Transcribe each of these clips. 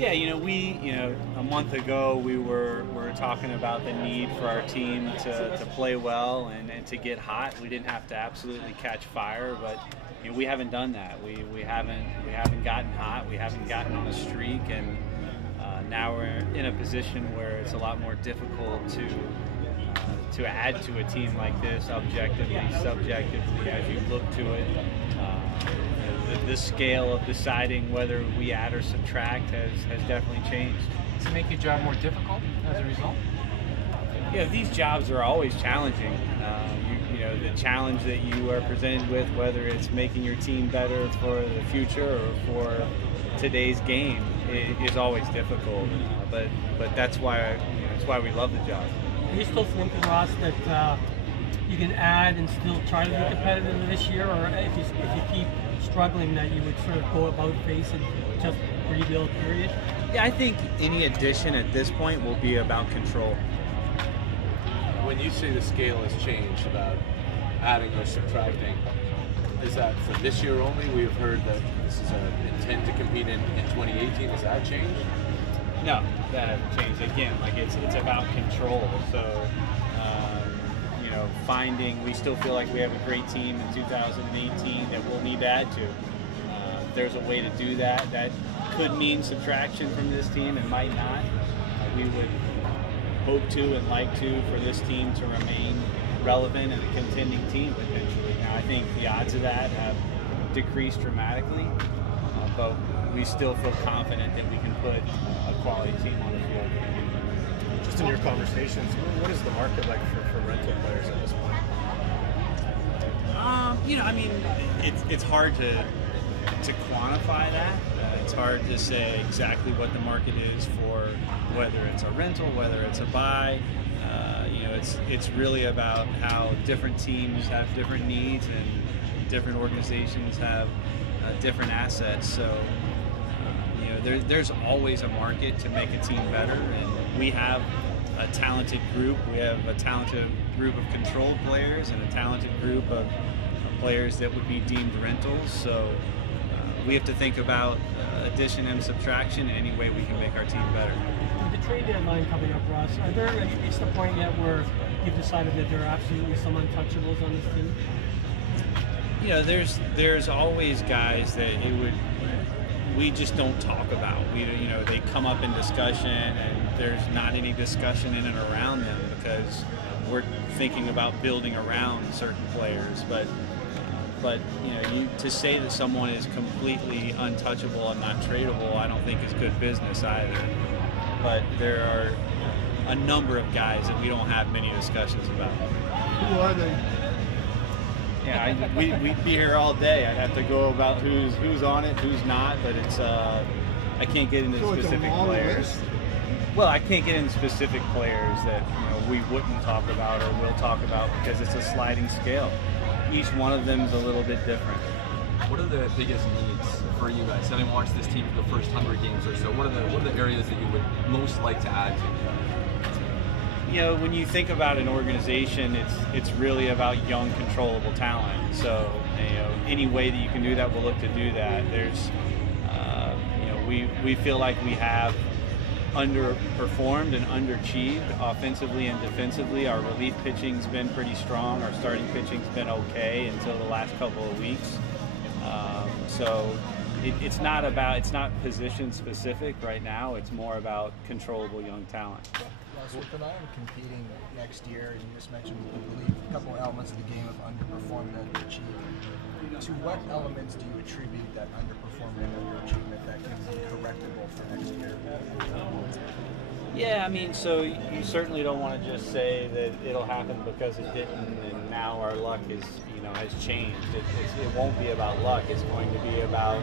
Yeah, a month ago we were talking about the need for our team to play well and to get hot. We didn't have to absolutely catch fire, but we haven't done that. We haven't gotten hot. We haven't gotten on a streak, and now we're in a position where it's a lot more difficult to add to a team like this objectively, subjectively, as you look to it. The scale of deciding whether we add or subtract has definitely changed. Does it make your job more difficult as a result? Yeah, these jobs are always challenging. The challenge that you are presented with, whether it's making your team better for the future or for today's game, is always difficult. But that's why we love the job. Are you still thinking, Ross, that you can add and still try to be competitive this year, or if you keep struggling, that you would sort of go about face and just rebuild, period? Yeah, I think any addition at this point will be about control. When you say the scale has changed about adding or subtracting, is that for this year only? We've heard that this is an intent to compete in 2018. Has that changed? No, that hasn't changed. Again, it's about control. So, we still feel like we have a great team in 2018 that we'll need to add to. There's a way to do that. That could mean subtraction from this team. It might not. We would hope to and like to for this team to remain relevant and a contending team potentially. Now, I think the odds of that have decreased dramatically, but we still feel confident that we can put a quality team on the field. Just in your conversations, what is the market like for rental players at this point? It's hard to quantify that. It's hard to say exactly what the market is for whether it's a rental, whether it's a buy. It's really about how different teams have different needs and different organizations have different assets. So, there's always a market to make a team better, and we have a talented group. We have a talented group of controlled players and a talented group of players that would be deemed rentals. So we have to think about addition and subtraction in any way we can make our team better. With the trade deadline coming up, Ross, have you reached the point yet where you've decided that there are absolutely some untouchables on this team? There's always guys that we just don't talk about. They come up in discussion, and there's not any discussion in and around them because we're thinking about building around certain players. But to say that someone is completely untouchable and not tradable, I don't think is good business either. But there are a number of guys that we don't have many discussions about. Who are they? Yeah, we'd be here all day. I'd have to go about who's on it, who's not, but it's I can't get into specific players. Well, I can't get into specific players that we wouldn't talk about or will talk about because it's a sliding scale. Each one of them is a little bit different. What are the biggest needs for you guys? Having watched this team for the first 100 games or so, what are the areas that you would most like to add to? When you think about an organization, it's really about young, controllable talent. So, any way that you can do that, we'll look to do that. There's, we feel like we have underperformed and underachieved offensively and defensively. Our relief pitching's been pretty strong. Our starting pitching's been okay until the last couple of weeks. So it's not position specific right now. It's more about controllable young talent. With the Iron competing next year, you just mentioned, I believe, a couple elements of the game of underperformed and underachieved. To what elements do you attribute that underperforming and underachievement that can be correctable for next year? Yeah, so you certainly don't want to just say that it'll happen because it didn't, and now our luck is, has changed. It won't be about luck. It's going to be about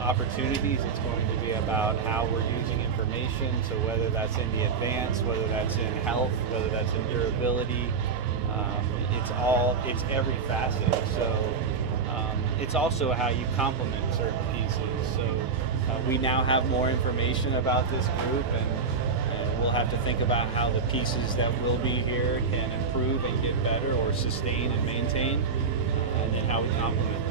opportunities. It's going to be about how we're using information. So whether that's in the advance, whether that's in health, whether that's in durability, it's every facet. So it's also how you complement certain pieces. So we now have more information about this group, and we'll have to think about how the pieces that will be here can improve and get better or sustain and maintain, and then how we complement